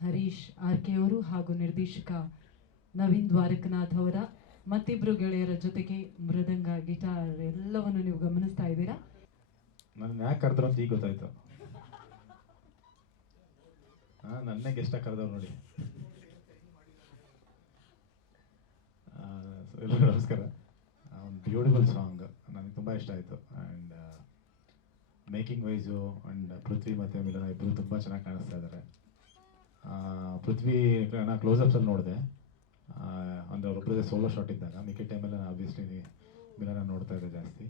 Harish RK ಅವರು ಹಾಗೂ ನಿರ್ದೇಶಕ ನವೀನ್ ದ್ವಾರಕನಾಥ್ ಅವರ ಮತ್ತಿಬ್ಬರು ಗೆಳೆಯರ ಜೊತೆಗೆ ಮೃದಂಗ ಗಿಟಾರ್ ಎಲ್ಲವನ್ನು ನೀವು ಗಮನಿಸ್ತಾ ಇದ್ದೀರಾ. ನನ್ನ ಯಾಕೆ ಕರೆದ್ರು ಅಂತ ಈಗ ಗೊತ್ತಾಯ್ತು. ನನ್ನೇ ಗೆಸ್ಟ್ ಕರೆದವ್ರು ನೋಡಿ. ಎಲ್ಲರಿಗೂ ನಮಸ್ಕಾರ. ಒಂದು ಬ್ಯೂಟಿಫುಲ್ ಸಾಂಗ್ ನನಗೆ ತುಂಬ ಇಷ್ಟ ಆಯಿತು. ಆ್ಯಂಡ್ ಮೇಕಿಂಗ್ ವೈಸು ಆ್ಯಂಡ್ ಪೃಥ್ವಿ ಮತ್ತು ಮಿಲನ ಇಬ್ಬರು ತುಂಬ ಚೆನ್ನಾಗಿ ಕಾಣಿಸ್ತಾ ಇದ್ದಾರೆ. ಪೃಥ್ವಿ ನಾನು ಕ್ಲೋಸಪ್ಸಲ್ಲಿ ನೋಡಿದೆ, ಅಂದರೆ ಅವರೊಬ್ಬರದೇ ಸೋಲೋ ಶಾಟ್ ಇದ್ದಾಗ. ಮಿಕ್ಕಿ ಟೈಮಲ್ಲಿ ನಾನು ಆಬ್ವಿಯಸ್ಲಿ ಮಿಲನ ನೋಡ್ತಾ ಇದ್ದೆ ಜಾಸ್ತಿ.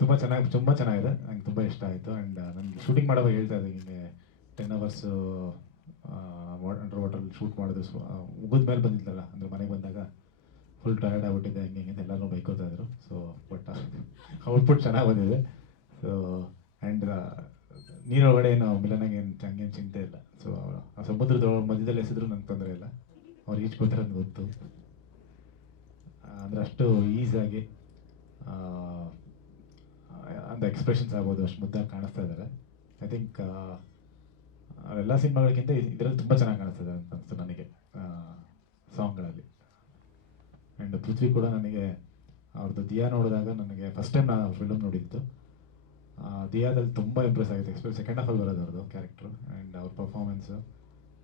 ತುಂಬ ಚೆನ್ನಾಗಿದೆ, ನಂಗೆ ತುಂಬ ಇಷ್ಟ ಆಯಿತು. ಆ್ಯಂಡ್ ನನಗೆ ಶೂಟಿಂಗ್ ಮಾಡೋವಾಗ ಹೇಳ್ತಾ ಇದ್ದೆ, ಹಿಂಗೆ 10 hours ಅಂಡರ್ ವಾಟರ್ ಶೂಟ್ ಮಾಡೋದು ಮುಗಿದ ಮೇಲೆ ಬಂದಿದ್ದಲ್ಲ, ಅಂದರೆ ಮನೆಗೆ ಬಂದಾಗ ಫುಲ್ ಟಯರ್ಡ್ ಆಗ್ಬಿಟ್ಟಿದೆ, ಹಿಂಗೆ ಎಲ್ಲರೂ ಬೈಕೋತಾ ಇದ್ರು. ಸೊ ಬಟ್ ಔಟ್ಪುಟ್ ಚೆನ್ನಾಗಿ ಬಂದಿದೆ. ಸೊ ಆ್ಯಂಡ್ ನೀರೊಳಗಡೆ ಏನು ಮಿಲನಾಗೆ ಹಂಗೇನು ಚಿಂತೆ ಇಲ್ಲ. ಸೊ ಆ ಸಮುದ್ರದ ಮಧ್ಯದಲ್ಲಿ ಎಸೆದ್ರು ನಂಗೆ ತೊಂದರೆ ಇಲ್ಲ, ಅವ್ರು ಈಜ್ಕೋತಾರೆ ಅಂತ ಗೊತ್ತು. ಅಂದರೆ ಅಷ್ಟು ಈಸಿಯಾಗಿ ಅಂತ ಎಕ್ಸ್ಪ್ರೆಷನ್ಸ್ ಆಗ್ಬೋದು, ಅಷ್ಟು ಮುದ್ದಾಗಿ ಕಾಣಿಸ್ತಾ ಇದ್ದಾರೆ. ಐ ಥಿಂಕ್ ಎಲ್ಲ ಸಿನಿಮಾಗಳಿಗಿಂತ ಇದರಲ್ಲಿ ತುಂಬ ಚೆನ್ನಾಗಿ ಕಾಣಿಸ್ತದೆ ಅಂತ ಅನಿಸ್ತು ನನಗೆ ಸಾಂಗ್ಗಳಲ್ಲಿ. ಆ್ಯಂಡ್ ಪೃಥ್ವಿ ಕೂಡ ನನಗೆ ಅವ್ರದ್ದು ದಿಯಾ ನೋಡಿದಾಗ ನನಗೆ ಫಸ್ಟ್ ಟೈಮ್ ನಾನು ಫಿಲ್ಮ್ ನೋಡಿದ್ದು. ದಿಯಾದಲ್ಲಿ ತುಂಬ ಇಂಪ್ರೆಸ್ ಆಗಿದೆ, ಎಕ್ಸ್ಪೆಷಲಿ ಸೆಕೆಂಡ್ ಹಾಫಲ್ಲಿ ಬರೋದು ಅವ್ರದ್ದು ಕ್ಯಾರೆಕ್ಟ್ರು. ಆ್ಯಂಡ್ ಅವ್ರ performance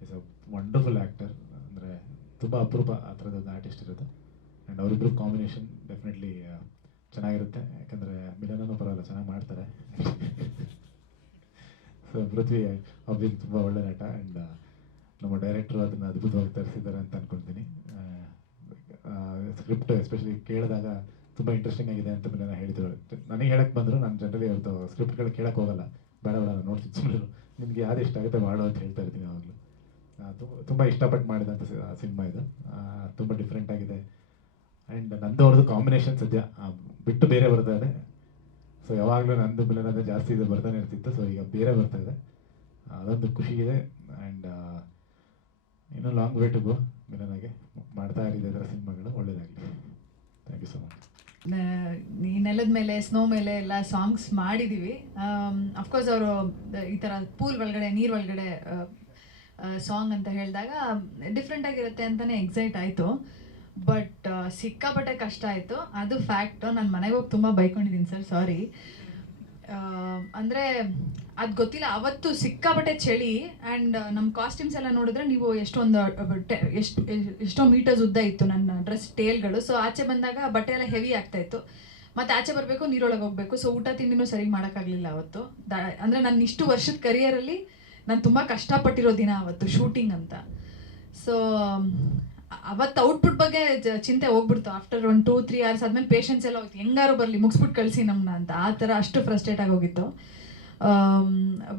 is a wonderful actor. ಅಂದರೆ ತುಂಬ ಅಪರೂಪ ಆ ಥರದ್ದು ಆರ್ಟಿಸ್ಟ್ ಇರೋದು. ಆ್ಯಂಡ್ ಅವರಿಬ್ಬರು ಕಾಂಬಿನೇಷನ್ ಡೆಫಿನೆಟ್ಲಿ ಚೆನ್ನಾಗಿರುತ್ತೆ. ಯಾಕಂದರೆ ಮಿಲನೂ ಪರವಾಗಿಲ್ಲ, ಚೆನ್ನಾಗಿ ಮಾಡ್ತಾರೆ. ಸೊ ಪೃಥ್ವಿ ಅವ್ರಿಗೆ ತುಂಬ ಒಳ್ಳೆ ನಟ. ಆ್ಯಂಡ್ ನಮ್ಮ ಡೈರೆಕ್ಟ್ರು ಅದನ್ನು ಅದ್ಭುತವಾಗಿ ತರಿಸಿದ್ದಾರೆ ಅಂತ ಅಂದ್ಕೊಳ್ತೀನಿ. ಸ್ಕ್ರಿಪ್ಟ್ ಎಸ್ಪೆಷಲಿ ಕೇಳಿದಾಗ ತುಂಬ ಇಂಟ್ರೆಸ್ಟಿಂಗ್ ಆಗಿದೆ ಅಂತ ಮಿಲನ ಹೇಳಿದ್ರು. ನನಗೆ ಹೇಳಕ್ಕೆ ಬಂದರು, ನಾನು ಜನರಲಿ ಅವ್ರದ್ದು ಸ್ಕ್ರಿಪ್ಟ್ಗಳು ಕೇಳಕ್ಕೆ ಹೋಗಲ್ಲ, ಬೇಡ ನೋಡ್ತಿದ್ದು ಸುಮ್ಮನೆ ನಿಮಗೆ ಯಾವ್ದು ಇಷ್ಟ ಆಗುತ್ತೆ ಮಾಡು ಅಂತ ಹೇಳ್ತಾ ಇರ್ತೀನಿ ಯಾವಾಗಲೂ. ತುಂಬ ಇಷ್ಟಪಟ್ಟು ಮಾಡಿದಂಥ ಸಿನಿಮಾ ಇದು. ತುಂಬ ಡಿಫ್ರೆಂಟ್ ಆಗಿದೆ. ಆ್ಯಂಡ್ ನಂದು ಅವ್ರದ್ದು ಕಾಂಬಿನೇಷನ್ ಸದ್ಯ ಬಿಟ್ಟು ಬೇರೆ ಬರ್ತಾ ಇದೆ. ಸೊ ಯಾವಾಗಲೂ ನಂದು ಮಿಲನದೇ ಜಾಸ್ತಿ ಇದು ಬರ್ತಾನೆ ಇರ್ತಿತ್ತು. ಸೊ ಈಗ ಬೇರೆ ಬರ್ತಾ ಇದೆ, ಅದೊಂದು ಖುಷಿ ಇದೆ. ಆ್ಯಂಡ್ ಇನ್ನೂ ಲಾಂಗ್ ವೇ ಟು ಗೋ. ಮಿಲನಾಗೆ ಮಾಡ್ತಾ ಇರಿದೆ ಇದರ ಸಿನಿಮಾಗಳು. ಒಳ್ಳೆಯದಾಗಲಿ. Thank you so much. ಈ ನೆಲದ ಮೇಲೆ, ಸ್ನೋ ಮೇಲೆ ಎಲ್ಲ ಸಾಂಗ್ಸ್ ಮಾಡಿದ್ದೀವಿ. ಅಫ್ಕೋರ್ಸ್ ಅವರು ಈ ಥರ ಪೂಲ್ ಒಳಗಡೆ, ನೀರು ಒಳಗಡೆ ಸಾಂಗ್ ಅಂತ ಹೇಳಿದಾಗ ಡಿಫ್ರೆಂಟ್ ಆಗಿರುತ್ತೆ ಅಂತಲೇ ಎಕ್ಸೈಟ್ ಆಯಿತು. ಬಟ್ ಸಿಕ್ಕಾಪಟ್ಟೆ ಕಷ್ಟ ಆಯಿತು, ಅದು ಫ್ಯಾಕ್ಟು. ನಾನು ಮನೆಗೆ ಹೋಗಿ ತುಂಬ ಬೈಕೊಂಡಿದ್ದೀನಿ ಸರ್, ಸಾರಿ. ಅಂದರೆ ಅದು ಗೊತ್ತಿಲ್ಲ, ಅವತ್ತು ಸಿಕ್ಕಾಪಟ್ಟೆ ಚಳಿ. ಆ್ಯಂಡ್ ನಮ್ಮ ಕಾಸ್ಟ್ಯೂಮ್ಸ್ ಎಲ್ಲ ನೋಡಿದ್ರೆ ನೀವು ಎಷ್ಟೋ ಮೀಟರ್ಸ್ ಉದ್ದ ಇತ್ತು ನನ್ನ ಡ್ರೆಸ್ ಟೇಲ್ಗಳು. ಸೊ ಆಚೆ ಬಂದಾಗ ಬಟ್ಟೆ ಎಲ್ಲ ಹೆವಿ ಆಗ್ತಾಯಿತ್ತು. ಮತ್ತು ಆಚೆ ಬರಬೇಕು, ನೀರೊಳಗೆ ಹೋಗಬೇಕು. ಸೊ ಊಟ ತಿಂಡಿನೂ ಸರಿಗೆ ಮಾಡೋಕ್ಕಾಗಲಿಲ್ಲ ಅವತ್ತು. ಅಂದರೆ ನನ್ನ ಇಷ್ಟು ವರ್ಷದ ಕರಿಯರಲ್ಲಿ ನಾನು ತುಂಬ ಕಷ್ಟಪಟ್ಟಿರೋ ದಿನ ಅವತ್ತು ಶೂಟಿಂಗ್ ಅಂತ. ಸೊ ಅವತ್ತು ಔಟ್ಪುಟ್ ಬಗ್ಗೆ ಚಿಂತೆ ಹೋಗ್ಬಿಡ್ತು. ಆಫ್ಟರ್ 1-2-3 hours ಆದಮೇಲೆ ಪೇಷನ್ಸ್ ಎಲ್ಲ ಹೋಯ್ತು, ಹೆಂಗಾರು ಬರಲಿ ಮುಗಿಸ್ಬಿಟ್ಟು ಕಳಿಸಿ ನಮ್ಮನ್ನ ಅಂತ. ಆ ಥರ ಅಷ್ಟು ಫ್ರಸ್ಟ್ರೇಟ್ ಆಗೋಗಿತ್ತು.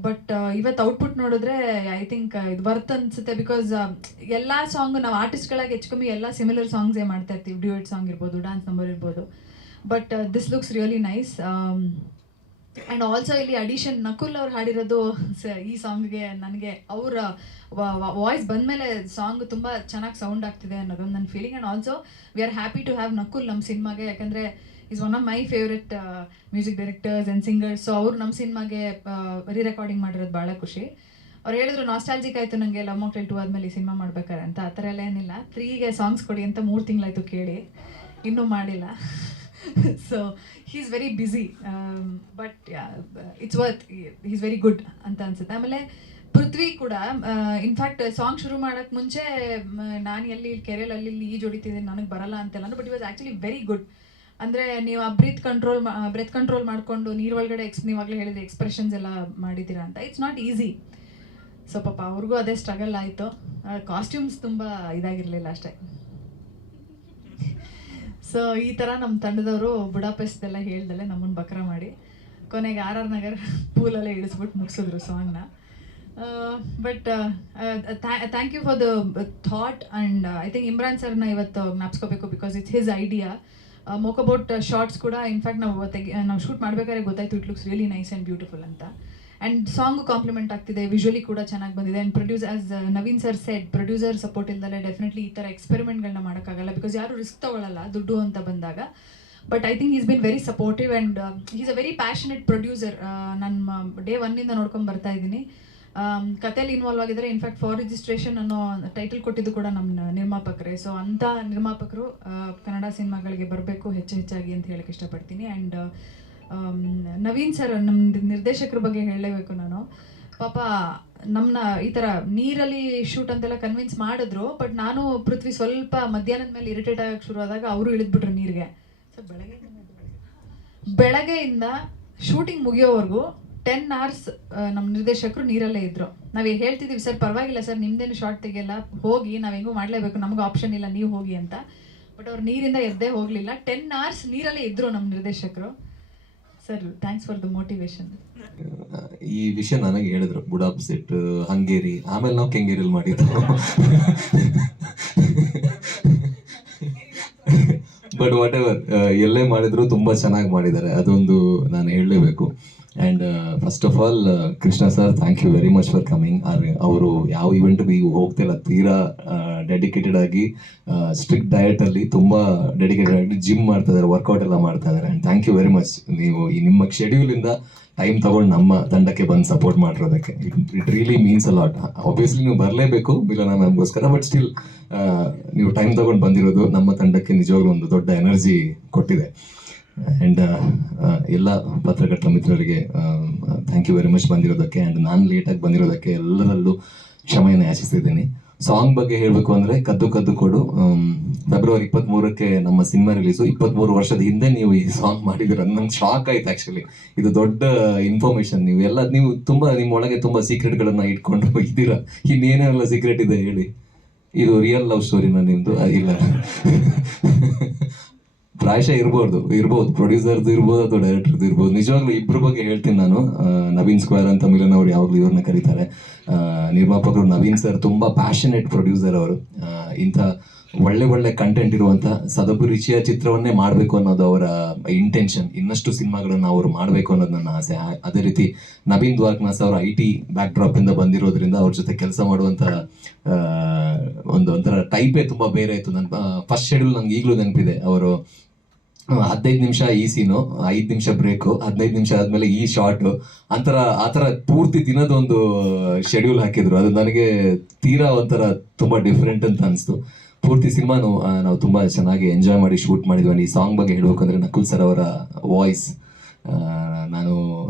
ಬಟ್ ಇವತ್ತು ಔಟ್ಪುಟ್ ನೋಡಿದ್ರೆ ಐ ಥಿಂಕ್ ಇದು ವರ್ತ್ ಅನಿಸುತ್ತೆ. ಬಿಕಾಸ್ ಎಲ್ಲ ಸಾಂಗು ನಾವು ಆರ್ಟಿಸ್ಟ್ಗಳಾಗಿ ಹೆಚ್ಚು ಎಲ್ಲ ಸಿಮಿಲರ್ ಸಾಂಗ್ಸೇ ಮಾಡ್ತಾ ಇರ್ತೀವಿ. ಡ್ಯೂಯೆಟ್ ಸಾಂಗ್ ಇರ್ಬೋದು, ಡಾನ್ಸ್ ನಂಬರ್ ಇರ್ಬೋದು. But this looks really nice. And also ಇಲ್ಲಿ ಅಡಿಷನ್ ನಕುಲ್ ಅವ್ರು ಹಾಡಿರೋದು ಈ ಸಾಂಗ್ಗೆ ನನಗೆ ಅವರ ವಾಯ್ಸ್ ಬಂದಮೇಲೆ ಸಾಂಗ್ ತುಂಬ ಚೆನ್ನಾಗಿ ಸೌಂಡ್ ಆಗ್ತಿದೆ ಅನ್ನೋದೊಂದು ನನ್ನ feeling. And also we are happy to have Nakul ನಮ್ಮ ಸಿನಿಮಾಗೆ. ಯಾಕಂದರೆ is one of my favourite music directors and singers. So ಅವ್ರು ನಮ್ಮ ಸಿನಿಮಾಗೆ ರೀ ರೆಕಾರ್ಡಿಂಗ್ ಮಾಡಿರೋದು ಭಾಳ ಖುಷಿ. ಅವ್ರು ಹೇಳಿದ್ರು ನಾಸ್ಟಾಲ್ಜಿಕ್ ಆಯಿತು ನನಗೆ ಲವ್ ಮಾಕ್ಟೇಲ್ 2 ಆದಮೇಲೆ ಈ ಸಿನಿಮಾ ಮಾಡ್ಬೇಕಾರೆ ಅಂತ. ಆ ಥರ ಎಲ್ಲ ಏನಿಲ್ಲ. 3ಗೆ ಸಾಂಗ್ಸ್ ಕೊಡಿ ಅಂತ 3 ತಿಂಗಳಾಯಿತು ಕೇಳಿ, ಇನ್ನೂ ಮಾಡಿಲ್ಲ. So he's very busy. But it's worth, he's very good ಅಂತ ಅನ್ಸುತ್ತೆ. ಆಮೇಲೆ ಪೃಥ್ವಿ ಕೂಡ ಇನ್ಫ್ಯಾಕ್ಟ್ ಸಾಂಗ್ ಶುರು ಮಾಡೋಕ್ಕೆ ಮುಂಚೆ ನಾನು ಎಲ್ಲಿ ಕೆರೆಯಲ್ಲಿ ಈಜು ಹೊಡಿತಿದ್ದೀನಿ, ನನಗೆ ಬರಲ್ಲ ಅಂತೆಲ್ಲ. But it was actually very good. ಅಂದರೆ ನೀವು ಆ ಬ್ರೀತ್ ಕಂಟ್ರೋಲ್ ಮಾಡಿಕೊಂಡು ನೀರೊಳಗಡೆ ನೀವಾಗಲೇ ಹೇಳಿದ್ರೆ ಎಕ್ಸ್ಪ್ರೆಷನ್ಸ್ ಎಲ್ಲ ಮಾಡಿದ್ದೀರಾ ಅಂತ. It's not easy. ಸೊ ಪಾಪ ಅವ್ರಿಗೂ ಅದೇ ಸ್ಟ್ರಗಲ್ ಆಯಿತು. ಕಾಸ್ಟ್ಯೂಮ್ಸ್ ತುಂಬ ಇದಾಗಿರಲಿಲ್ಲ ಅಷ್ಟೇ. ಸೊ ಈ ಥರ ನಮ್ಮ ತಂಡದವರು ಬುಡಾಪೆಸ್ಟೆಲ್ಲ ಹೇಳ್ದಲೆ ನಮ್ಮನ್ನು ಬಕ್ರ ಮಾಡಿ ಕೊನೆಗೆ RR ನಗರ್ ಪೂಲಲ್ಲೇ ಇಳಿಸ್ಬಿಟ್ಟು ಮುಗಿಸಿದ್ರು ಸಾಂಗ್ನ. But thank you for the thought. And I think Imran ಸರ್ನ ಇವತ್ತು ಜ್ಞಾಪಿಸ್ಕೋಬೇಕು. Because it's his idea. ಮೋಕಬೌಟ್ ಶಾರ್ಟ್ಸ್ ಕೂಡ ಇನ್ಫ್ಯಾಕ್ಟ್ ನಾವು ಶೂಟ್ ಮಾಡಬೇಕಾದ್ರೆ ಗೊತ್ತಾಯಿತು it looks really nice and beautiful ಅಂತ. ಆ್ಯಂಡ್ ಸಾಂಗು ಕಾಂಪ್ಲಿಮೆಂಟ್ ಆಗ್ತಿದೆ, ವಿಜುವಲಿ ಕೂಡ ಚೆನ್ನಾಗಿ ಬಂದಿದೆ. And produce as Naveen sir said, producer support ಇಲ್ದಲೆ ಡೆಫಿನೆಟ್ಲಿ ಈ ಥರ ಎಕ್ಸ್ಪೆರಿಮೆಂಟ್ಗಳನ್ನ ಮಾಡೋಕ್ಕಾಗಲ್ಲ. ಬಿಕಾಸ್ ಯಾರು ರಿಸ್ಕ್ ತೊಗೊಳ್ಳಲ್ಲ ದುಡ್ಡು ಅಂತ ಬಂದಾಗ. But I think is been very supportive and is a very passionate producer. ನಾನು ಡೇ ಒನ್ನಿಂದ ನೋಡ್ಕೊಂಡು ಬರ್ತಾ ಇದ್ದೀನಿ. ಕಥೆಯಲ್ಲಿ ಇನ್ವಾಲ್ವ್ ಆಗಿದ್ದಾರೆ. ಇನ್ಫ್ಯಾಕ್ಟ್ ಫಾರ್ ರಿಜಿಸ್ಟ್ರೇಷನ್ ಅನ್ನೋ ಟೈಟಲ್ ಕೊಟ್ಟಿದ್ದು ಕೂಡ ನಮ್ಮ ನಿರ್ಮಾಪಕರೇ. ಸೊ ಅಂಥ ನಿರ್ಮಾಪಕರು ಕನ್ನಡ ಸಿನಿಮಾಗಳಿಗೆ ಬರಬೇಕು ಹೆಚ್ಚಾಗಿ ಅಂತ ಹೇಳಕ್ಕೆ ಇಷ್ಟಪಡ್ತೀನಿ. ಆ್ಯಂಡ್ ನವೀನ್ ಸರ್, ನಮ್ಮ ನಿರ್ದೇಶಕರ ಬಗ್ಗೆ ಹೇಳಲೇಬೇಕು ನಾನು. ಪಾಪ ನಮ್ಮನ್ನ ಈ ಥರ ನೀರಲ್ಲಿ ಶೂಟ್ ಅಂತೆಲ್ಲ ಕನ್ವಿನ್ಸ್ ಮಾಡಿದ್ರು. ಬಟ್ ನಾನು ಪೃಥ್ವಿ ಸ್ವಲ್ಪ ಮಧ್ಯಾಹ್ನದ ಮೇಲೆ ಇರಿಟೇಟ್ ಆಗಕ್ಕೆ ಶುರು ಆದಾಗ ಅವರು ಇಳಿದ್ಬಿಟ್ರು ನೀರಿಗೆ. ಸೊ ಬೆಳಗ್ಗೆಯಿಂದ ಶೂಟಿಂಗ್ ಮುಗಿಯೋವರೆಗೂ 10 hours ನಮ್ಮ ನಿರ್ದೇಶಕರು ನೀರಲ್ಲೇ ಇದ್ರು. ನಾವು ಹೇಳ್ತಿದ್ದೀವಿ, ಸರ್ ಪರವಾಗಿಲ್ಲ ಸರ್, ನಿಮ್ದೇನು ಶಾರ್ಟ್ ತೆಗಿಯಲ್ಲ, ಹೋಗಿ ನಾವು ಹೆಂಗೂ ಮಾಡಲೇಬೇಕು, ನಮ್ಗೆ ಆಪ್ಷನ್ ಇಲ್ಲ, ನೀವು ಹೋಗಿ ಅಂತ. ಬಟ್ ಅವ್ರು ನೀರಿಂದ ಎದ್ದೇ ಹೋಗಲಿಲ್ಲ. 10 hours ನೀರಲ್ಲೇ ಇದ್ರು ನಮ್ಮ ನಿರ್ದೇಶಕರು. Sir thanks for the motivation. ಈ ವಿಷಯ ನನಗೆ ಹೇಳಿದ್ರು, ಬುಡಾಪೆಸ್ಟ್, ಹಂಗೇರಿ, ಆಮೇಲೆ ನಾವು ಕೆಂಗೇರಿಯಲ್ಲಿ ಮಾಡಿದ್ದು. ಬಟ್ ವಾಟ್ ಎವರ್, ಎಲ್ಲೇ ಮಾಡಿದ್ರು ತುಂಬ ಚೆನ್ನಾಗಿ ಮಾಡಿದ್ದಾರೆ, ಅದೊಂದು ನಾನು ಹೇಳಲೇಬೇಕು. And first of all Krishna sir, thank you very much for coming. ಅವರು ಯಾವ ಇವೆಂಟ್ಗೆ ಈಗ ಹೋಗ್ತಿಲ್ಲ, ತೀರಾ ಡೆಡಿಕೇಟೆಡ್ ಆಗಿ ಸ್ಟ್ರಿಕ್ಟ್ ಡಯಟಲ್ಲಿ ತುಂಬ ಡೆಡಿಕೇಟೆಡ್ ಆಗಿ ಜಿಮ್ ಮಾಡ್ತಾ ಇದ್ದಾರೆ, ವರ್ಕೌಟ್ ಎಲ್ಲ ಮಾಡ್ತಾ ಇದ್ದಾರೆ. And thank you very much, ನೀವು ಈ ನಿಮ್ಮ ಶೆಡ್ಯೂಲಿಂದ ಟೈಮ್ ತಗೊಂಡು ನಮ್ಮ ತಂಡಕ್ಕೆ ಬಂದು ಸಪೋರ್ಟ್ ಮಾಡಿರೋದಕ್ಕೆ. It really means a lot. Obviously ನೀವು ಬರಲೇಬೇಕು ಮಿಲನ ಮ್ಯಾಮ್ಗೋಸ್ಕರ, ಬಟ್ ಸ್ಟಿಲ್ ನೀವು ಟೈಮ್ ತಗೊಂಡು ಬಂದಿರೋದು ನಮ್ಮ ತಂಡಕ್ಕೆ ನಿಜವಾಗ್ಲೂ ಒಂದು ದೊಡ್ಡ ಎನರ್ಜಿ ಕೊಟ್ಟಿದೆ. ಆ್ಯಂಡ್ ಎಲ್ಲ ಪತ್ರಕರ್ತರ ಮಿತ್ರರಿಗೆ ಥ್ಯಾಂಕ್ ಯು ವೆರಿ ಮಚ್ ಬಂದಿರೋದಕ್ಕೆ. ಆ್ಯಂಡ್ ನಾನು ಲೇಟಾಗಿ ಬಂದಿರೋದಕ್ಕೆ ಎಲ್ಲರಲ್ಲೂ ಕ್ಷಮೆಯನ್ನು ಯಾಚಿಸ್ತಿದ್ದೀನಿ. ಸಾಂಗ್ ಬಗ್ಗೆ ಹೇಳಬೇಕು ಅಂದರೆ ಕದ್ದು ಕದ್ದು ಕೊಡು, ಫೆಬ್ರವರಿ 23ಕ್ಕೆ ನಮ್ಮ ಸಿನಿಮಾ ರಿಲೀಸು. 23 ವರ್ಷದ ಹಿಂದೆ ನೀವು ಈ ಸಾಂಗ್ ಮಾಡಿದ್ದೀರ, ನಂಗೆ ಶಾಕ್ ಆಯ್ತು ಆ್ಯಕ್ಚುಲಿ. ಇದು ದೊಡ್ಡ ಇನ್ಫಾರ್ಮೇಷನ್. ನೀವು ತುಂಬ ನಿಮ್ಮ ಒಳಗೆ ತುಂಬ ಸೀಕ್ರೆಟ್ಗಳನ್ನು ಇಟ್ಕೊಂಡು ಇದ್ದೀರಾ. ಇನ್ನೇನೆಲ್ಲ ಸೀಕ್ರೆಟ್ ಇದೆ ಹೇಳಿ? ಇದು ರಿಯಲ್ ಲವ್ ಸ್ಟೋರಿನ ನಿಮ್ಮದು? ಇಲ್ಲ, ಪ್ರಾಯಶಃ ಇರ್ಬೋದು ಪ್ರೊಡ್ಯೂಸರ್ದು ಇರ್ಬೋದು ಅಥವಾ ಡೈರೆಕ್ಟರ್ದು ಇರ್ಬೋದು. ನಿಜವಾಗ್ಲೂ ಇಬ್ಬರ ಬಗ್ಗೆ ಹೇಳ್ತೀನಿ ನಾನು. ನವೀನ್ ಸ್ಕ್ವೇರ್ ಅಂತ ಮಿಲನ್ ಅವರು ಯಾವಾಗಲೂ ಇವ್ರನ್ನ ಕರೀತಾರೆ. ನಿರ್ಮಾಪಕರು ನವೀನ್ ಸರ್ ತುಂಬ ಪ್ಯಾಷನೇಟ್ ಪ್ರೊಡ್ಯೂಸರ್ ಅವರು. ಇಂಥ ಒಳ್ಳೆ ಕಂಟೆಂಟ್ ಇರುವಂಥ ಸದಭಿರುಚಿಯ ಚಿತ್ರವನ್ನೇ ಮಾಡಬೇಕು ಅನ್ನೋದು ಅವರ ಇಂಟೆನ್ಷನ್. ಇನ್ನಷ್ಟು ಸಿನಿಮಾಗಳನ್ನು ಅವರು ಮಾಡಬೇಕು ಅನ್ನೋದು ನನ್ನ ಆಸೆ. ಅದೇ ರೀತಿ ನವೀನ್ ದ್ವಾರಕನಾಥ್ ಅವರ IT ಬ್ಯಾಕ್ ಡ್ರಾಪಿಂದ ಬಂದಿರೋದ್ರಿಂದ ಅವ್ರ ಜೊತೆ ಕೆಲಸ ಮಾಡುವಂಥ ಒಂಥರ ಟೈಪೇ ತುಂಬ ಬೇರೆ ಇತ್ತು. ನನ್ನ ಫಸ್ಟ್ ಶೆಡ್ಯೂಲ್ ನಂಗೆ ಈಗಲೂ ನೆನಪಿದೆ. ಅವರು 15 ನಿಮಿಷ ಈ ಸೀನು, 5 ನಿಮಿಷ ಬ್ರೇಕು, 15 ನಿಮಿಷ ಆದಮೇಲೆ ಈ ಶಾರ್ಟು, ಆ ಥರ ಪೂರ್ತಿ ದಿನದೊಂದು ಶೆಡ್ಯೂಲ್ ಹಾಕಿದ್ರು. ಅದು ನನಗೆ ತೀರಾ ಒಂಥರ ತುಂಬ ಡಿಫ್ರೆಂಟ್ ಅಂತ ಅನಿಸ್ತು. ಪೂರ್ತಿ ಸಿನಿಮಾನು ನಾವು ತುಂಬ ಚೆನ್ನಾಗಿ ಎಂಜಾಯ್ ಮಾಡಿ ಶೂಟ್ ಮಾಡಿದ್ವಿ. ಈ ಸಾಂಗ್ ಬಗ್ಗೆ ಹೇಳಬೇಕಂದ್ರೆ ನಕುಲ್ ಸರ್ ಅವರ ವಾಯ್ಸ್,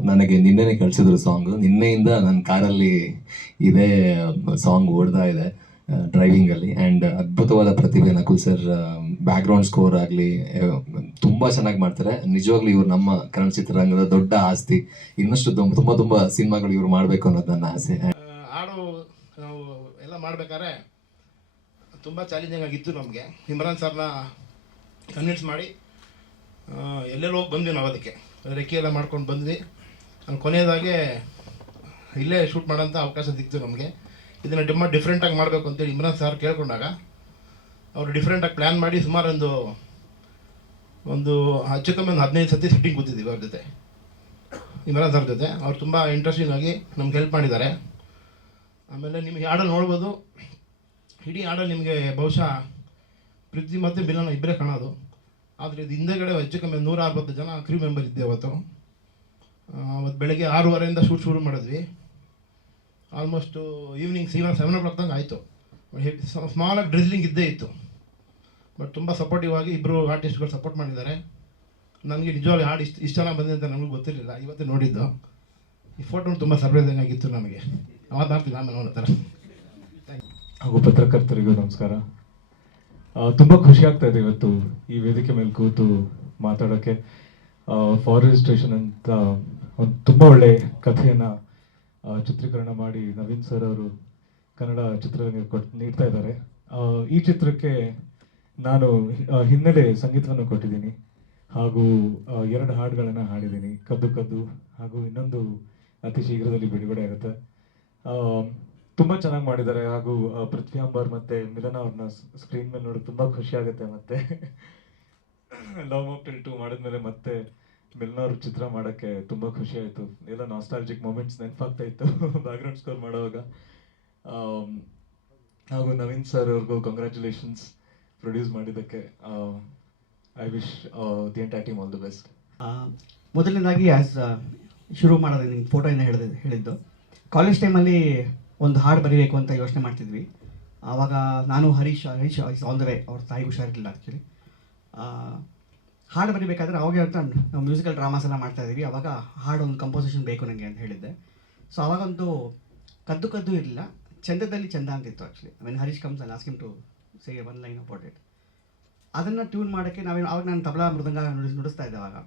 ನನಗೆ ನಿನ್ನೆನೇ ಕಳಿಸಿದ್ರು ಸಾಂಗು. ನಿನ್ನೆಯಿಂದ ನನ್ನ ಕಾರಲ್ಲಿ ಇದೇ ಸಾಂಗ್ ಓಡ್ತಾ ಇದೆ ಡ್ರೈವಿಂಗಲ್ಲಿ. ಆ್ಯಂಡ್ ಅದ್ಭುತವಾದ ಪ್ರತಿಭೆ ನಕುಲ್ ಸರ್. ಬ್ಯಾಕ್ಗ್ರೌಂಡ್ ಸ್ಕೋರ್ ಆಗಲಿ ತುಂಬ ಚೆನ್ನಾಗಿ ಮಾಡ್ತಾರೆ. ನಿಜವಾಗ್ಲೂ ಇವರು ನಮ್ಮ ಕನ್ನಡ ಚಿತ್ರರಂಗದ ದೊಡ್ಡ ಆಸ್ತಿ. ಇನ್ನಷ್ಟು ತುಂಬ ಸಿನಿಮಾಗಳು ಇವ್ರು ಮಾಡಬೇಕು ಅನ್ನೋದು ನನ್ನ ಆಸೆ. ಹಾಡು ನಾವು ಎಲ್ಲ ಮಾಡ್ಬೇಕಾದ್ರೆ ತುಂಬ ಚಾಲೆಂಜಿಂಗ್ ಆಗಿತ್ತು ನಮಗೆ. ಇಮ್ರಾನ್ ಸರ್ನ ಕನ್ವಿನ್ಸ್ ಮಾಡಿ ಎಲ್ಲೆಲ್ಲಿ ಹೋಗಿ ಬಂದ್ವಿ ನಾವು. ಅದಕ್ಕೆ ರೆಕ್ಕೆ ಎಲ್ಲ ಮಾಡ್ಕೊಂಡು ಬಂದ್ವಿ. ಕೊನೆಯದಾಗೆ ಇಲ್ಲೇ ಶೂಟ್ ಮಾಡೋಂಥ ಅವಕಾಶ ಸಿಕ್ತು ನಮಗೆ. ಇದನ್ನು ಡಿಫ್ರೆಂಟಾಗಿ ಮಾಡಬೇಕು ಅಂತೇಳಿ ಇಮ್ರಾನ್ ಸರ್ ಕೇಳ್ಕೊಂಡಾಗ ಅವರು ಡಿಫ್ರೆಂಟಾಗಿ ಪ್ಲ್ಯಾನ್ ಮಾಡಿ ಸುಮಾರು ಒಂದು ಹೆಚ್ಚು ಕಮ್ಮಿ 15 ಸತಿ ಶೂಟಿಂಗ್ ಕೂತಿದ್ದೀವಿ ಅವ್ರ ಜೊತೆ, ಇಮ್ರಾನ್ ಸರ್ ಜೊತೆ. ಅವ್ರು ತುಂಬ ಇಂಟ್ರೆಸ್ಟಿಂಗ್ ಆಗಿ ನಮ್ಗೆ ಹೆಲ್ಪ್ ಮಾಡಿದ್ದಾರೆ. ಆಮೇಲೆ ನಿಮಗೆ ಹಾಡಲ್ಲಿ ನೋಡ್ಬೋದು, ಇಡೀ ಹಾಡಲ್ಲಿ ನಿಮಗೆ ಬಹುಶಃ ಪೃಥ್ವಿ ಮತ್ತು ಮಿಲನ ಇಬ್ಬರೇ ಕಾಣೋದು. ಆದರೆ ಇದು ಹಿಂದೆಗಡೆ ಹೆಚ್ಚು ಕಮ್ಮಿ 160 ಜನ ಕ್ರೂ ಮೆಂಬರ್ ಇದ್ದೆ ಅವತ್ತು ಬೆಳಗ್ಗೆ 6:30 ಶುರು ಮಾಡಿದ್ವಿ. ಆಲ್ಮೋಸ್ಟು ಈವ್ನಿಂಗ್ 7 o'clock ತನಕ ಆಯಿತು. ಸ್ಮಾಲಾಗಿ ಡ್ರಿಸ್ಲಿಂಗ್ ಇದ್ದೇ ಇತ್ತು. ಬಟ್ ತುಂಬ ಸಪೋರ್ಟಿವ್ ಆಗಿ ಇಬ್ಬರು ಆರ್ಟಿಸ್ಟ್ಗಳು ಸಪೋರ್ಟ್ ಮಾಡಿದ್ದಾರೆ. ನನಗೆ ನಿಜವಾಗ್ಲೂ ಹಾಡು ಇಷ್ಟು ಚೆನ್ನಾಗಿ ಬಂದಿದೆ ಅಂತ ನನಗೂ ಗೊತ್ತಿರಲಿಲ್ಲ, ಇವತ್ತೇ ನೋಡಿದ್ದು. ಈ ಫೋಟೋ ತುಂಬ ಸರ್ಪ್ರೈಸಿಂಗ್ ಆಗಿತ್ತು ನಮಗೆ. ಅವತ್ತು ಆಗ್ತಿಲ್ಲ ಆಮೇಲೆ ನೋಡ್ತಾರೆ. ಹಾಗೂ ಪತ್ರಕರ್ತರಿಗೂ ನಮಸ್ಕಾರ. ತುಂಬ ಖುಷಿ ಆಗ್ತಾ ಇದೆ ಇವತ್ತು ಈ ವೇದಿಕೆ ಮೇಲೆ ಕೂತು ಮಾತಾಡೋಕ್ಕೆ. ಫಾರ್ ರಿಜಿಸ್ಟ್ರೇಷನ್ ಅಂತ ಒಂದು ತುಂಬ ಒಳ್ಳೆ ಕಥೆಯನ್ನು ಚಿತ್ರೀಕರಣ ಮಾಡಿ ನವೀನ್ ಸರ್ ಅವರು ಕನ್ನಡ ಚಿತ್ರರಂಗಕ್ಕೆ ನೀಡ್ತಾ ಇದ್ದಾರೆ. ಈ ಚಿತ್ರಕ್ಕೆ ನಾನು ಹಿನ್ನೆಲೆ ಸಂಗೀತವನ್ನು ಕೊಟ್ಟಿದ್ದೀನಿ ಹಾಗೂ 2 ಹಾಡುಗಳನ್ನು ಹಾಡಿದ್ದೀನಿ, ಕದ್ದು ಕದ್ದು ಹಾಗೂ ಇನ್ನೊಂದು ಅತಿ ಶೀಘ್ರದಲ್ಲಿ ಬಿಡುಗಡೆ ಆಗುತ್ತೆ. ತುಂಬ ಚೆನ್ನಾಗಿ ಮಾಡಿದ್ದಾರೆ. ಹಾಗೂ ಪೃಥ್ವಿ ಅಂಬಾರ್ ಮತ್ತು ಮಿಲನ ಅವ್ರನ್ನ ಸ್ಕ್ರೀನ್ ಮೇಲೆ ನೋಡಿ ತುಂಬ ಖುಷಿ ಆಗುತ್ತೆ. ಮತ್ತು ಲವ್ ಮಾಕ್ಟೇಲ್ 2 ಮಾಡಿದ್ಮೇಲೆ ಮತ್ತೆ ಮಿಲನ ಅವ್ರ ಚಿತ್ರ ಮಾಡೋಕ್ಕೆ ತುಂಬ ಖುಷಿ ಆಯಿತು. ಎಲ್ಲ ನಾಸ್ಟಾಲಜಿಕ್ ಮೂಮೆಂಟ್ಸ್ ನೆನಪಾಗ್ತಾ ಇತ್ತು ಬ್ಯಾಕ್ಗ್ರೌಂಡ್ ಸ್ಕೋರ್ ಮಾಡುವಾಗ. ಹಾಗೂ ನವೀನ್ ಸರ್ ಅವ್ರಿಗೂ ಕಂಗ್ರ್ಯಾಚುಲೇಷನ್ಸ್ ಪ್ರೊಡ್ಯೂಸ್ ಮಾಡಿದ್ದಕ್ಕೆ. I wish the entire team all the best. ಮೊದಲನೇದಾಗಿ ಆ್ಯಸ್ ಶುರು ಮಾಡೋದು ನಿಮ್ಗೆ ಫೋಟೋಯಿಂದ ಹೇಳಿದ್ದು ಕಾಲೇಜ್ ಟೈಮಲ್ಲಿ ಒಂದು ಹಾಡು ಬರೀಬೇಕು ಅಂತ ಯೋಚನೆ ಮಾಡ್ತಿದ್ವಿ. ಆವಾಗ ನಾನು Harish is on the way, ಅವ್ರ ತಾಯಿಗೆ ಹುಷಾರಿರಲಿಲ್ಲ ಆ್ಯಕ್ಚುಲಿ. ಹಾಡು ಬರೀಬೇಕಾದ್ರೆ ಅವಾಗ ಅಂತ ನಾವು ಮ್ಯೂಸಿಕಲ್ ಡ್ರಾಮಾಸ್ ಎಲ್ಲ ಮಾಡ್ತಾಯಿದ್ವಿ. ಆವಾಗ ಹಾಡು ಒಂದು ಕಂಪೋಸಿಷನ್ ಬೇಕು ನನಗೆ ಅಂತ ಹೇಳಿದ್ದೆ. ಸೊ ಆವಾಗೊಂದು ಕದ್ದು ಇರಲಿಲ್ಲ, ಚಂದದಲ್ಲಿ ಚಂದ ಅಂತಿತ್ತು actually. When Harish comes I ask him to say one line about it. ಅದನ್ನು ಟ್ಯೂನ್ ಮಾಡೋಕ್ಕೆ ಅವಾಗ ನಾನು ತಬಲಾ ಮೃದಂಗ ನುಡಿಸ್ತಾ ಇದ್ದೆ ಅವಾಗ.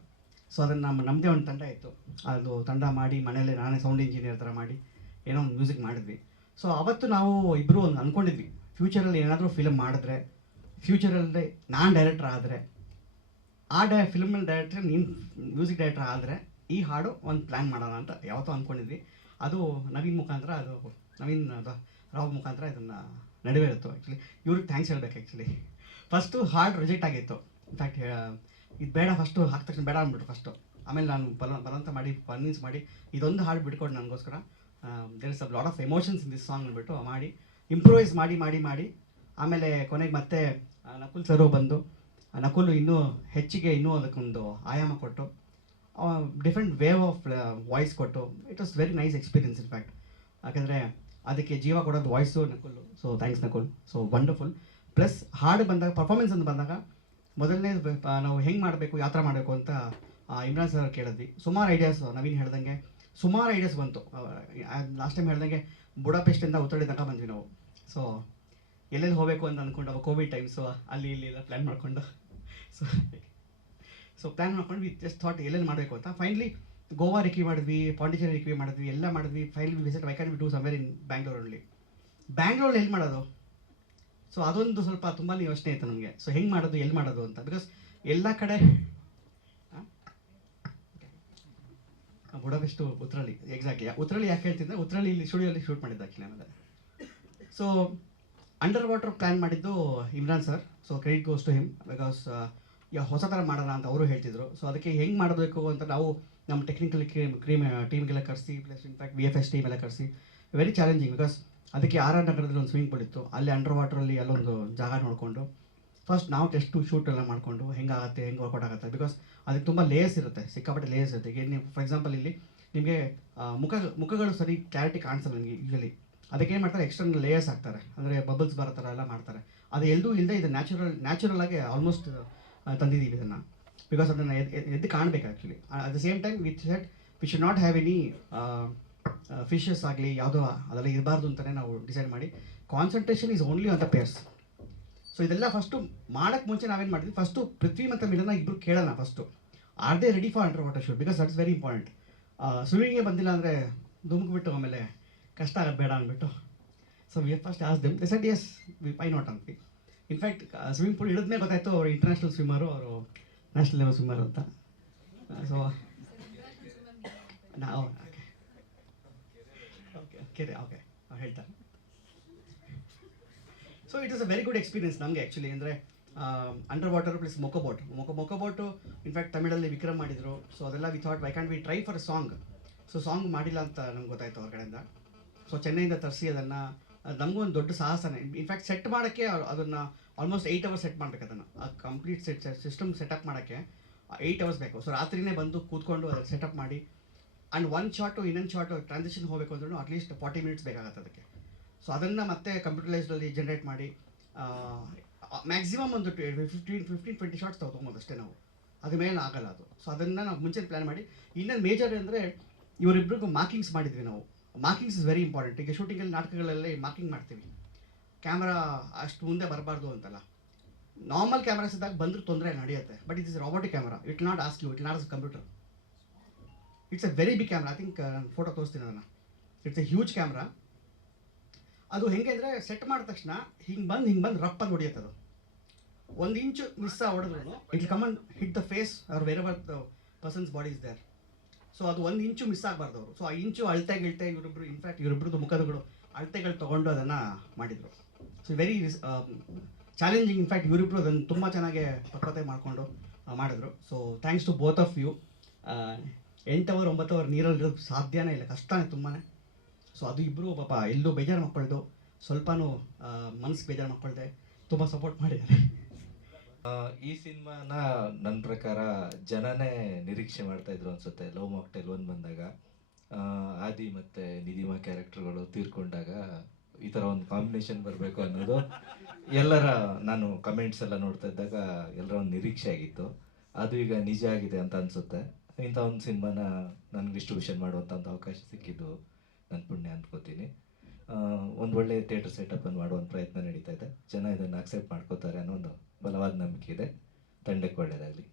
ಸೊ ಅದನ್ನು ನಮ್ಮದೇ ಒಂದು ತಂಡ ಇತ್ತು. ಅದು ತಂಡ ಮಾಡಿ ಮನೆಯಲ್ಲೇ ನಾನೇ ಸೌಂಡ್ ಇಂಜಿನಿಯರ್ ಥರ ಮಾಡಿ ಏನೋ ಒಂದು ಮ್ಯೂಸಿಕ್ ಮಾಡಿದ್ವಿ. ಸೊ ಅವತ್ತು ನಾವು ಇಬ್ಬರು ಒಂದು ಅಂದ್ಕೊಂಡಿದ್ವಿ, ಫ್ಯೂಚರಲ್ಲಿ ಏನಾದರೂ ಫಿಲಮ್ ಮಾಡಿದ್ರೆ, ಫ್ಯೂಚರಲ್ಲಿ ನಾನು ಡೈರೆಕ್ಟ್ರ್ ಆದರೆ, ಆ ಫಿಲ್ಮಲ್ಲಿ ಡೈರೆಕ್ಟ್ರ್ ನೀನು ಮ್ಯೂಸಿಕ್ ಡೈರೆಕ್ಟ್ರ್ ಆದರೆ ಈ ಹಾಡು ಒಂದು ಪ್ಲ್ಯಾನ್ ಮಾಡೋಣ ಅಂತ ಯಾವತ್ತೂ ಅಂದ್ಕೊಂಡಿದ್ವಿ. ಅದು ನವೀನ್ ಮುಖಾಂತರ, ಅದು ನವೀನ್ ರಾವ್ ಮುಖಾಂತರ ಇದನ್ನು ನಡೆವೇರಿತ್ತು. ಆ್ಯಕ್ಚುಲಿ ಇವ್ರಿಗೆ ಥ್ಯಾಂಕ್ಸ್ ಹೇಳ್ಬೇಕು. ಆ್ಯಕ್ಚುಲಿ ಫಸ್ಟು ಹಾಡು ರಿಜೆಕ್ಟ್ ಆಗಿತ್ತು. ಇನ್ಫ್ಯಾಕ್ಟ್ ಇದು ಬೇಡ, ಫಸ್ಟು ಹಾಕಿದ ತಕ್ಷಣ ಬೇಡ ಅಂದ್ಬಿಟ್ರು ಫಸ್ಟು. ಆಮೇಲೆ ನಾನು ಬಲವಂತ ಮಾಡಿ ಕನ್ವಿನ್ಸ್ ಮಾಡಿ ಇದೊಂದು ಹಾಡು ಬಿಟ್ಕೊಡು ನನಗೋಸ್ಕರ, there is a lot of emotions in this song ಅಂದ್ಬಿಟ್ಟು ಮಾಡಿ ಇಂಪ್ರೂವೈಸ್ ಮಾಡಿ ಆಮೇಲೆ ಕೊನೆಗೆ ಮತ್ತೆ ನಕುಲ್ ಸರು ಬಂದು, ನಕುಲ್ ಇನ್ನೂ ಹೆಚ್ಚಿಗೆ ಅದಕ್ಕೊಂದು ಆಯಾಮ ಕೊಟ್ಟು, ಡಿಫ್ರೆಂಟ್ ವೇವ್ ಆಫ್ ವಾಯ್ಸ್ ಕೊಟ್ಟು, it was very nice experience in fact. ಯಾಕಂದರೆ ಅದಕ್ಕೆ ಜೀವ ಕೊಡೋದು voice Nakul. So thanks Nakul. So wonderful. Plus ಹಾಡು ಬಂದಾಗ, ಪರ್ಫಾರ್ಮೆನ್ಸ್ ಅಂತ ಬಂದಾಗ, ಮೊದಲನೇ ನಾವು ಹೆಂಗೆ ಮಾಡಬೇಕು, ಯಾವ ಥರ ಮಾಡಬೇಕು ಅಂತ ಇಮ್ರಾನ್ ಸರ್ ಕೇಳಿದ್ವಿ. ಸುಮಾರು ಐಡಿಯಾಸ್, ನವೀನ್ ಹೇಳ್ದಂಗೆ ಸುಮಾರು ಐಡಿಯಾಸ್ ಬಂತು. ಲಾಸ್ಟ್ ಟೈಮ್ ಹೇಳ್ದಂಗೆ ಬುಡಾಪೆಸ್ಟಿಂದ ಉತ್ತರಡಿ ತನಕ ಬಂದ್ವಿ ನಾವು. ಸೊ ಎಲ್ಲೆಲ್ಲಿ ಹೋಗಬೇಕು ಅಂತ ಅಂದ್ಕೊಂಡು, ಕೋವಿಡ್ ಟೈಮ್ಸು ಅಲ್ಲಿ ಇಲ್ಲಿ ಎಲ್ಲ ಪ್ಲ್ಯಾನ್ ಮಾಡಿಕೊಂಡು ಸೊ ಪ್ಲ್ಯಾನ್ ಮಾಡ್ಕೊಂಡು ವಿ ಜಸ್ಟ್ ಥಾಟ್ ಎಲ್ಲೆಲ್ಲಿ ಮಾಡಬೇಕು ಅಂತ. ಫೈನಲಿ ಗೋವಾ ರಿಕ್ವಿ ಮಾಡಿದ್ವಿ, ಪಾಂಡಿಚೇರಿ ರಿಕ್ವಿ ಮಾಡಿದ್ವಿ, ಎಲ್ಲ ಮಾಡಿದ್ವಿ. Finally visit why can we do somewhere in Bangalore only. ಬ್ಯಾಂಗ್ಳೂರಲ್ಲಿ ಎಲ್ಲಿ ಮಾಡೋದು? ಸೊ ಅದೊಂದು ಸ್ವಲ್ಪ ತುಂಬಾ ಯೋಚನೆ ಇತ್ತು ನಮಗೆ. ಸೊ ಹೆಂಗೆ ಮಾಡೋದು, ಎಲ್ಲಿ ಮಾಡೋದು ಅಂತ. ಬಿಕಾಸ್ ಎಲ್ಲ ಕಡೆ ಬುಡಾಪೆಸ್ಟು ಉತ್ತರಳ್ಳಿ, ಎಕ್ಸಾಕ್ಟ್ಲಿ. ಉತ್ತರಳ್ಳಿ ಯಾಕೆ ಹೇಳ್ತಿದ್ದೆ, ಉತ್ತರಳ್ಳಿ ಇಲ್ಲಿ ಸ್ಟುಡಿಯೋಲ್ಲಿ ಶೂಟ್ ಮಾಡಿದ್ದು ಆ್ಯಕ್ಚುಲಿ ಆಮೇಲೆ. ಸೊ ಅಂಡರ್ ವಾಟರ್ ಪ್ಲ್ಯಾನ್ ಮಾಡಿದ್ದು Imran sir. So credit goes to him. Because ಹೊಸ ಥರ ಮಾಡೋಣ ಅಂತ ಅವರು ಹೇಳ್ತಿದ್ರು. ಸೊ ಅದಕ್ಕೆ ಹೆಂಗೆ ಮಾಡಬೇಕು ಅಂತ ನಾವು ನಮ್ಮ ಟೆಕ್ನಿಕಲ್ ಟೀಮ್ಗೆಲ್ಲ ಕರೆಸಿ, ಪ್ಲಸ್ ಇನ್ಫ್ಯಾಕ್ಟ್ VFX ಟೀಮ್ ಎಲ್ಲ ಕರೆಸಿ, ವೆರಿ ಚಾಲೆಂಜಿಂಗ್. ಬಿಕಾಸ್ ಅದಕ್ಕೆ RR ನಗರದಲ್ಲಿ ಒಂದು ಸ್ವಿಮ್ಮಿಂಗ್ ಪೂಲ್ ಇತ್ತು, ಅಲ್ಲಿ ಅಂಡರ್ ವಾಟ್ರಲ್ಲಿ ಅಲ್ಲೊಂದು ಜಾಗ ನೋಡಿಕೊಂಡು ಫಸ್ಟ್ ನಾವು ಟೆಸ್ಟು ಶೂಟ್ ಎಲ್ಲ ಮಾಡಿಕೊಂಡು ಹೆಂಗೆ ವರ್ಕೌಟ್ ಆಗುತ್ತೆ. ಬಿಕಾಸ್ ಅದಕ್ಕೆ ತುಂಬ ಲೇಯರ್ಸ್ ಇರುತ್ತೆ, ಸಿಕ್ಕಾಪಟ್ಟೆ ಲೇಯರ್ಸ್ ಇರುತ್ತೆ. ಈಗ ನೀವು ಫಾರ್ ಎಕ್ಸಾಂಪಲ್ ಇಲ್ಲಿ ನಿಮಗೆ ಮುಖಗಳು ಸರಿ ಕ್ಲಾರಿಟಿ ಕಾಣಿಸಲ್ಲ ನಿಮಗೆ ಯೂಶಲಿ. ಅದಕ್ಕೆ ಏನು ಮಾಡ್ತಾರೆ, ಎಕ್ಸ್ಟರ್ನಲ್ ಲೇಯರ್ಸ್ ಹಾಕ್ತಾರೆ, ಅಂದರೆ ಬಬಲ್ಸ್ ಬರೋ ಥರ ಎಲ್ಲ ಮಾಡ್ತಾರೆ. ಅದು ಎಲ್ಲೂ ಇಲ್ಲದೆ ಇದು ನ್ಯಾಚುರಲ್ ಆಗಿ ಆಲ್ಮೋಸ್ಟ್ ತಂದಿದ್ದೀವಿ ಇದನ್ನು. ಬಿಕಾಸ್ ಅದನ್ನು ಎದ್ದು ಕಾಣಬೇಕು actually. At the same time we should not have any fishes ಆಗಲಿ ಯಾವುದೋ ಅದೆಲ್ಲ ಇರಬಾರ್ದು ಅಂತಲೇ ನಾವು ಡಿಸೈಡ್ ಮಾಡಿ, concentration is only on the pairs. So ಇದೆಲ್ಲ ಫಸ್ಟು ಮಾಡೋಕ್ಕೆ ಮುಂಚೆ ನಾವೇನು ಮಾಡಿದ್ವಿ, ಫಸ್ಟು ಪೃಥ್ವಿ ಮತ್ತು ಮಿಲನ ಇಬ್ಬರು ಕೇಳೋಣ first, are they ready for under water shoot? Because that is very important. ಸ್ವಿಮ್ಮಿಂಗೇ ಬಂದಿಲ್ಲ ಅಂದರೆ ಧುಮುಕ್ಬಿಟ್ಟು ಆಮೇಲೆ ಕಷ್ಟ ಆಗೋದು ಬೇಡ ಅಂದ್ಬಿಟ್ಟು. So we first ask them, they said yes we why not ಅಂದ್ವಿ. ಇನ್ಫ್ಯಾಕ್ಟ್ ಸ್ವಿಮ್ಮಿಂಗ್ ಪೂಲ್ ಹಿಡಿದ್ಮೇಲೆ ಗೊತ್ತಾಯಿತು ಅವರು ಇಂಟರ್ನ್ಯಾಷನಲ್ ಸ್ವಿಮ್ಮರು, ಅವರು ನ್ಯಾಷನಲ್ ಲೆವೆಲ್ ಸ್ವಿಮ್ಮರ್ ಅಂತ. ಸೊ ನಾವು ಓಕೆ ಹೇಳ್ತಾರೆ. So it is a very good experience ನಮಗೆ ಆ್ಯಕ್ಚುಲಿ. ಅಂದರೆ ಅಂಡರ್ ವಾಟರ್ ಪ್ಲಸ್ ಮೊಕೊಬೋಟು ಇನ್ಫ್ಯಾಕ್ಟ್ ತಮಿಳಲ್ಲಿ ವಿಕ್ರಮ್ ಮಾಡಿದರು. ಸೊ ಅದೆಲ್ಲ we thought Y can we try for a song. So song ಮಾಡಿಲ್ಲ ಅಂತ ನಮ್ಗೆ ಗೊತ್ತಾಯಿತು ಹೊರಗಡೆಯಿಂದ. ಸೊ ಚೆನ್ನೈಯಿಂದ ತರಿಸಿ ಅದನ್ನು, ನಮಗೂ ಒಂದು ದೊಡ್ಡ ಸಾಹಸನೇ. ಇನ್ಫ್ಯಾಕ್ಟ್ ಸೆಟ್ ಮಾಡೋಕ್ಕೆ ಅದನ್ನು ಆಲ್ಮೋಸ್ಟ್ 8 hours ಸೆಟ್ ಮಾಡಬೇಕು. ಅದನ್ನು ಕಂಪ್ಲೀಟ್ ಸಿಸ್ಟಮ್ ಸೆಟಪ್ ಮಾಡೋಕ್ಕೆ 8 hours ಬೇಕು. ಸೊ ರಾತ್ರಿನೇ ಬಂದು ಕೂತ್ಕೊಂಡು ಅದನ್ನು ಸೆಟಪ್ ಮಾಡಿ, ಆ್ಯಂಡ್ ಒಂದು ಶಾಟು ಇನ್ನೊಂದು ಶಾಟು ಟ್ರಾನ್ಸಿಷನ್ ಹೋಗಬೇಕು ಅಂದ್ರೂ ಅಟ್ಲೀಸ್ಟ್ 40 minutes ಬೇಕಾಗುತ್ತೆ ಅದಕ್ಕೆ. ಸೊ ಅದನ್ನು ಮತ್ತೆ ಕಂಪ್ಯೂಟರೈಸ್ಡಲ್ಲಿ ಜನ್ರೇಟ್ ಮಾಡಿ ಮ್ಯಾಕ್ಸಿಮಮ್ ಒಂದು 15-20 ಶಾರ್ಟ್ಸ್ ತೊಗೊಬೋದು ಅಷ್ಟೇ ನಾವು, ಅದ್ರ ಮೇಲೆ ಆಗಲ್ಲ ಅದು. ಸೊ ಅದನ್ನು ನಾವು ಮುಂಚೆ ಪ್ಲ್ಯಾನ್ ಮಾಡಿ. ಇನ್ನೊಂದು ಮೇಜರ್ ಅಂದರೆ ಇವರಿಬ್ಬರಿಗೂ ಮಾರ್ಕಿಂಗ್ಸ್ ಮಾಡಿದ್ವಿ ನಾವು. Markings is very important. ಈಗ ಶೂಟಿಂಗಲ್ಲಿ ನಾಟಕಗಳಲ್ಲಿ ಮಾರ್ಕಿಂಗ್ ಮಾಡ್ತೀವಿ, ಕ್ಯಾಮ್ರಾ ಅಷ್ಟು ಮುಂದೆ ಬರಬಾರ್ದು ಅಂತಲ್ಲ. ನಾರ್ಮಲ್ ಕ್ಯಾಮ್ರಾಸ್ ಇದ್ದಾಗ ಬಂದರೂ ತೊಂದರೆ ನಡೆಯುತ್ತೆ. But it is robotic camera, it not ask you, it not as computer. It's a very big camera. I think ನಾನು ಫೋಟೋ ತೋರಿಸ್ತೀನಿ ಅದನ್ನು. It's a huge camera. ಅದು ಹೆಂಗೆ ಅಂದರೆ ಸೆಟ್ ಮಾಡಿದ ತಕ್ಷಣ ಹಿಂಗೆ ಬಂದು ರಪ್ಪಲ್ಲಿ ಹೊಡಿಯುತ್ತೆ. ಅದು 1 inch ಮಿಸ್ ಹೊಡೆದ್ರು it come on hit the face or wherever the person's body is there. So ಅದು 1 inch ಮಿಸ್ ಆಗಬಾರ್ದು ಅವರು. ಸೊ ಆ ಇಂಚು ಅಳತೆ ಇವರಿಬ್ಬರು, ಇನ್ಫ್ಯಾಕ್ಟ್ ಇವರಿಬ್ಬರದ್ದು ಮುಖಗಳು ಅಳತೆಗಳು ತೊಗೊಂಡು ಅದನ್ನು ಮಾಡಿದರು. So very challenging. ಇನ್ಫ್ಯಾಕ್ಟ್ ಇವರಿಬ್ಬರು ಅದನ್ನು ತುಂಬ ಚೆನ್ನಾಗಿ ಪಕ್ವತೆ ಮಾಡಿಕೊಂಡು ಮಾಡಿದ್ರು. So thanks to both of you. 8 hour 9 hour ನೀರಲ್ಲಿರೋದು ಸಾಧ್ಯನೇ ಇಲ್ಲ, ಕಷ್ಟನೇ ತುಂಬಾ. ಸೊ ಅದು ಇಬ್ಬರು ಪಾಪ ಎಲ್ಲೂ ಬೇಜಾರು ಮಾಡ್ಕೊಳ್ದು, ಸ್ವಲ್ಪನೂ ಮನಸ್ಸು ಬೇಜಾರು ಮಾಡ್ಕೊಳ್ದೆ ತುಂಬ ಸಪೋರ್ಟ್ ಮಾಡಿದ್ದಾರೆ. ಈ ಸಿನಿಮಾನ ನನ್ನ ಪ್ರಕಾರ ಜನನೇ ನಿರೀಕ್ಷೆ ಮಾಡ್ತಾ ಇದ್ರು ಅನ್ಸುತ್ತೆ. ಲವ್ ಮಾಕ್ಟೇಲ್ 1 ಬಂದಾಗ ಆದಿ ಮತ್ತು ನಿಧಿಮಾ ಕ್ಯಾರೆಕ್ಟರ್ಗಳು ತೀರ್ಕೊಂಡಾಗ ಈ ಥರ ಒಂದು ಕಾಂಬಿನೇಷನ್ ಬರಬೇಕು ಅನ್ನೋದು ಎಲ್ಲರ, ನಾನು ಕಮೆಂಟ್ಸ್ ಎಲ್ಲ ನೋಡ್ತಾ ಇದ್ದಾಗ ಎಲ್ಲರ ಒಂದು ನಿರೀಕ್ಷೆ ಆಗಿತ್ತು. ಅದು ಈಗ ನಿಜ ಆಗಿದೆ ಅಂತ ಅನಿಸುತ್ತೆ. ಇಂಥ ಒಂದು ಸಿನಿಮಾನ ನನಗೆ ಡಿಸ್ಟ್ರಿಬ್ಯೂಷನ್ ಮಾಡುವಂಥ ಒಂದು ಅವಕಾಶ ಸಿಕ್ಕಿದ್ದು ನನ್ನ ಪುಣ್ಯ ಅಂದ್ಕೋತೀನಿ. ಒಂದು ಒಳ್ಳೆ ಥಿಯೇಟರ್ ಸೆಟಪ್ಪನ್ನು ಮಾಡುವಂಥ ಪ್ರಯತ್ನ ನಡೀತಾ ಇದೆ. ಜನ ಇದನ್ನು ಅಕ್ಸೆಪ್ಟ್ ಮಾಡ್ಕೋತಾರೆ ಅನ್ನೋ ಒಂದು ಬಲವಾದ ನಂಬಿಕೆ ಇದೆ. ತಂಡಕ್ಕೆ ಒಳ್ಳೆಯದಾಗಲಿ.